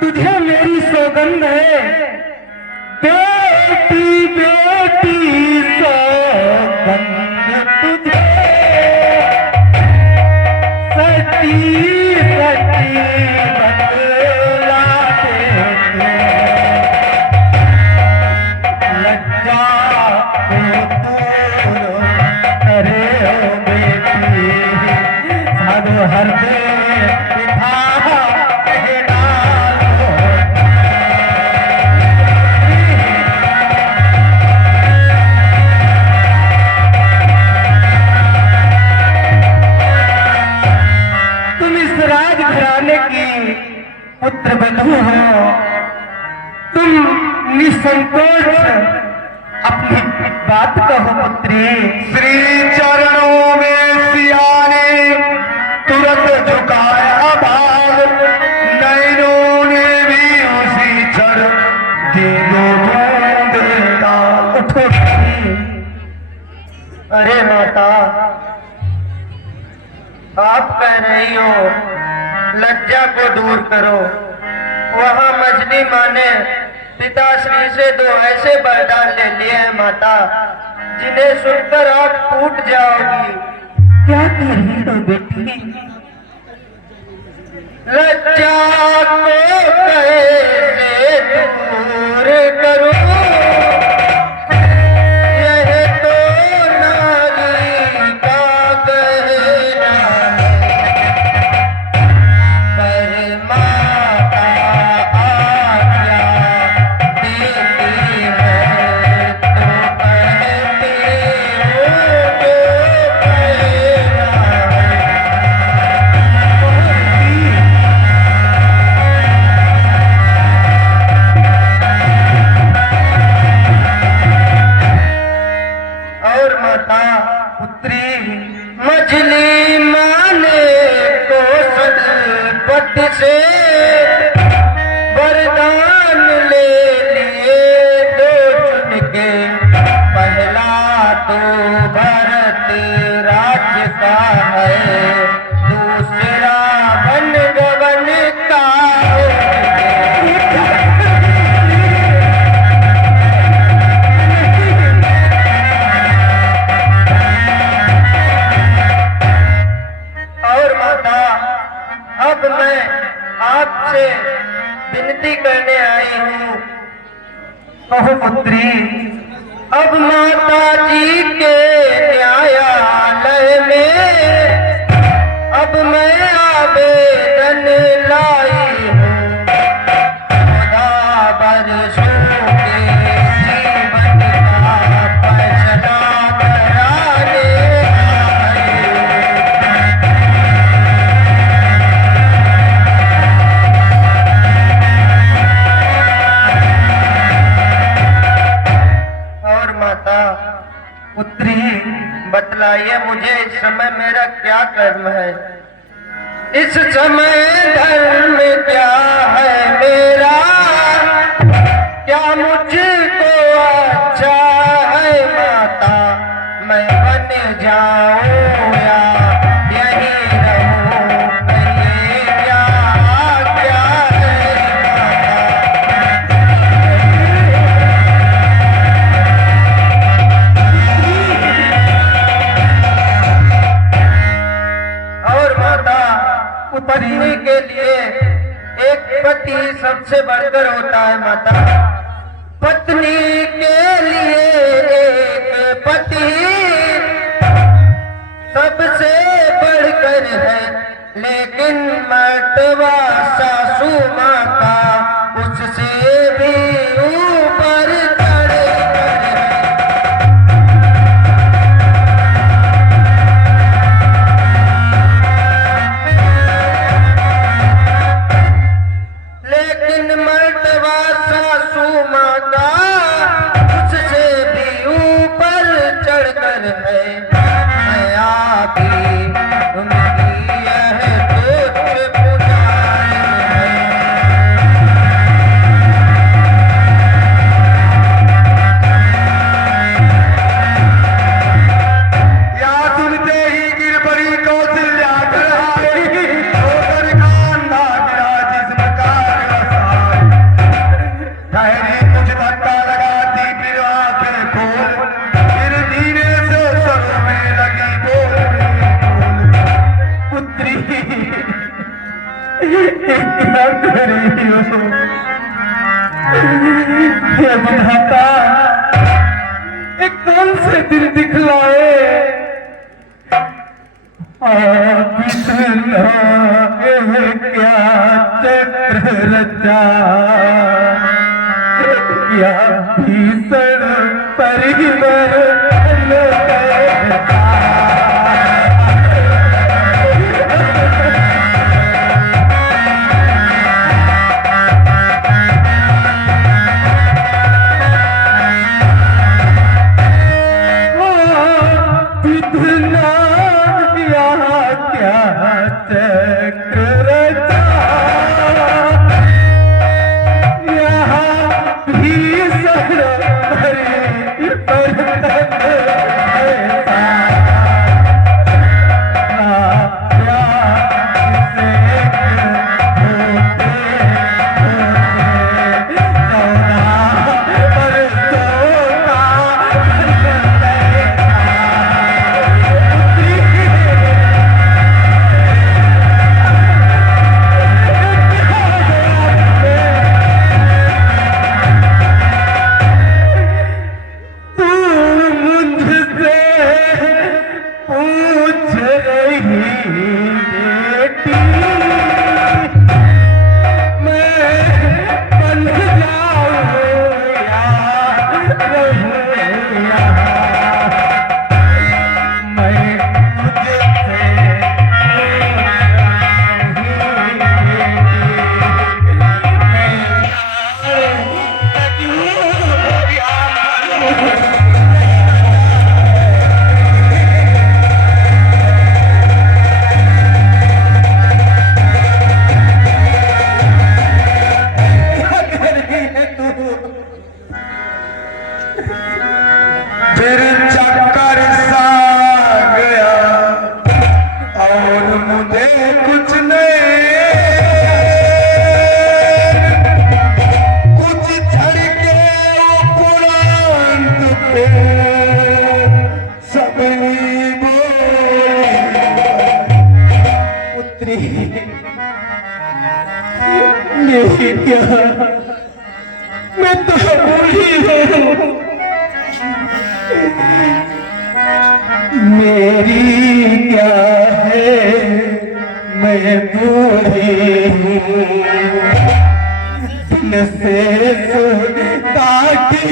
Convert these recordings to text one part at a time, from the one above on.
तुझे मेरी सौगंध है, बेटी बेटी सौगंध तुझे, सती सती बतलाते लज्जा को दूर करे ओ बेटी, साधु हर दे पिता पुत्र बंधु हो, तुम निसंकोच अपनी बात कहो पुत्री। श्री चरणों में सिया ने तुरंत झुकाया भाग, नैनों ने भी उसी क्षण दे दो बूंद लाल। उठो। अरे माता, आप कह रही हो लज्जा को दूर करो। वहां मछली माँ ने पिताश्री से दो ऐसे वरदान ले लिए हैं माता, जिन्हें सुनकर आप टूट जाओगी। क्या कह रही हो बेटी? लज्जा को कैसे दूर करूं, यह तो नारी का कहना मछली माने को सदपट से वरदान ले लिए दो चुन के। पहला तो भरत राज्य का है, दूसरा वन गगन का। अब मैं आपसे विनती करने आई हूँ। कहो पुत्री। अब माता जी के न्यायालय में अब मैं आवेदन लाई हूँ। 14 वर्षों के जीवन का फैसला कराने पुत्री, बतलाइए मुझे इस समय मेरा क्या कर्म है? इस समय धर्म क्या है मेरा? क्या मुझको अच्छा है माता? मैं बन जाऊं या यहीं रहूं? कहिए क्या क्या है पढ़ने के लिए पति सबसे बढ़कर होता है माता। पत्नी के लिए एक पति सबसे बढ़कर है, लेकिन मर्तबा सासू माँ का उससे भी ऊपर चढ़कर है। लेकिन मर्तबा सासू माँ का उससे भी ऊपर चढ़कर है। मैं आपकी उनकी यह तुच्छ पुजारी है। या सुनते ही गिर पड़ी कौशल्या घर आई, होकर कांधा गिरा जिस्म का व्यवसाय। ठहरी कुछ धक्का लगाती फिर आंखें खोल, फिर धीरे से सरों में लगी बोलने बोल। पुत्री क्या कर रही हो? हे विधाता, ये कौन से दिन दिखलाए? आप इतना क्या चक्र रचा, क्या भीषण परिवर्तन करता। विधना यहाँ क्या चक्र रचा, यहाँ भीषण परिवर्तन ऐसा। ना फिर चक्कर सा गया और मुझे कुछ नहीं, कुछ छड़के उपरांत पे सबनी बोली। पुत्री मेरी क्या, मैं तो बूढ़ी हूँ, मेरी क्या है, मैं बूढ़ी हूँ। दिन से ताकि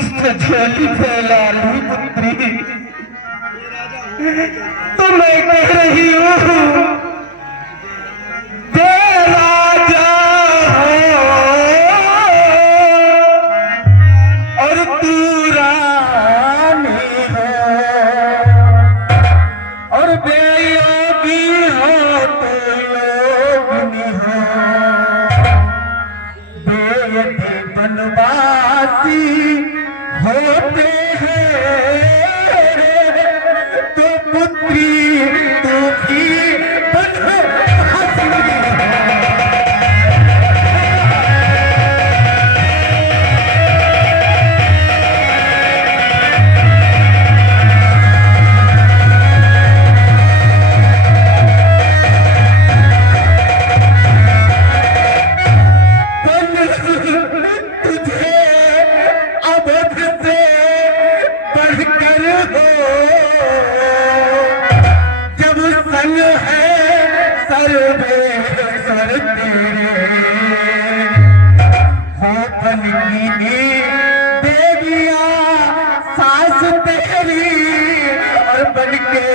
मुझसे झोली फैला ली पुत्री, तो मैं कह रही हूँ राजा और तू रानी है, और बेयोगी हो तो योगिनी हो, बेयते बनवासी होते हैं, तो पुत्री तू भी बनवासी है। तुझे अवध से बढ़कर हो, जब संग है सर्वे सर तेरे, हो बनी देविया सास तेरी, और बन के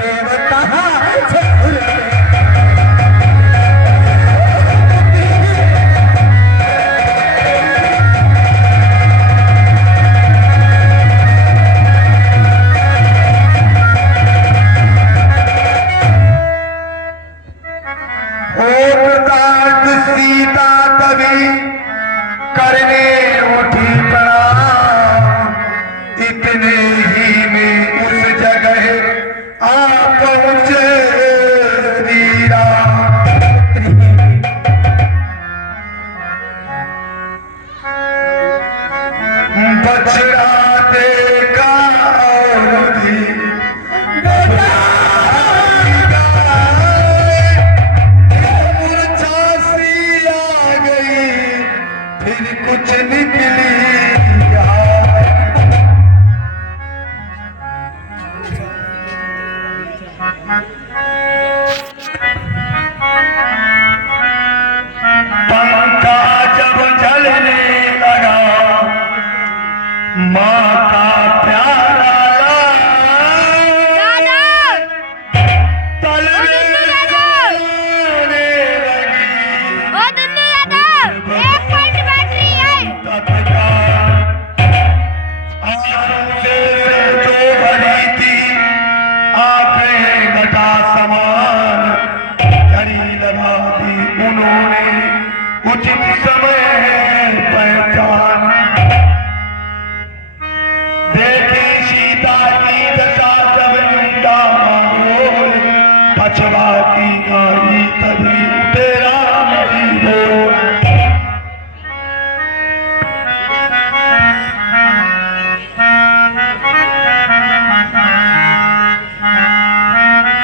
देवता छुर सीता कभी करने उठी प्रणाम, इतने ही में उस जगह आ पहुंचे श्री राम। बछड़ा देखा और भी कुछ निकली पंखा जब जलने लगा, माँ का प्यारा उचित समय पहचान, देखी सीता की दशा जब युक्ता मांगो, पछवा की गाई तभी उठे राम जी बोल।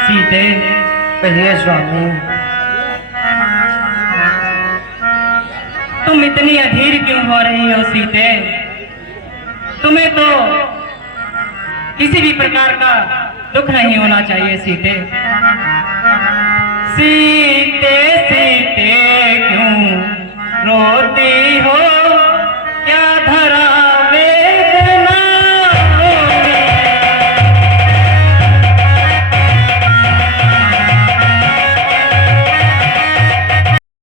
सीते कहिए स्वामी, तुम इतनी अधीर क्यों हो रही हो सीते? तुम्हें तो किसी भी प्रकार का दुख नहीं होना चाहिए सीते। सीते सीते क्यों रोती हो?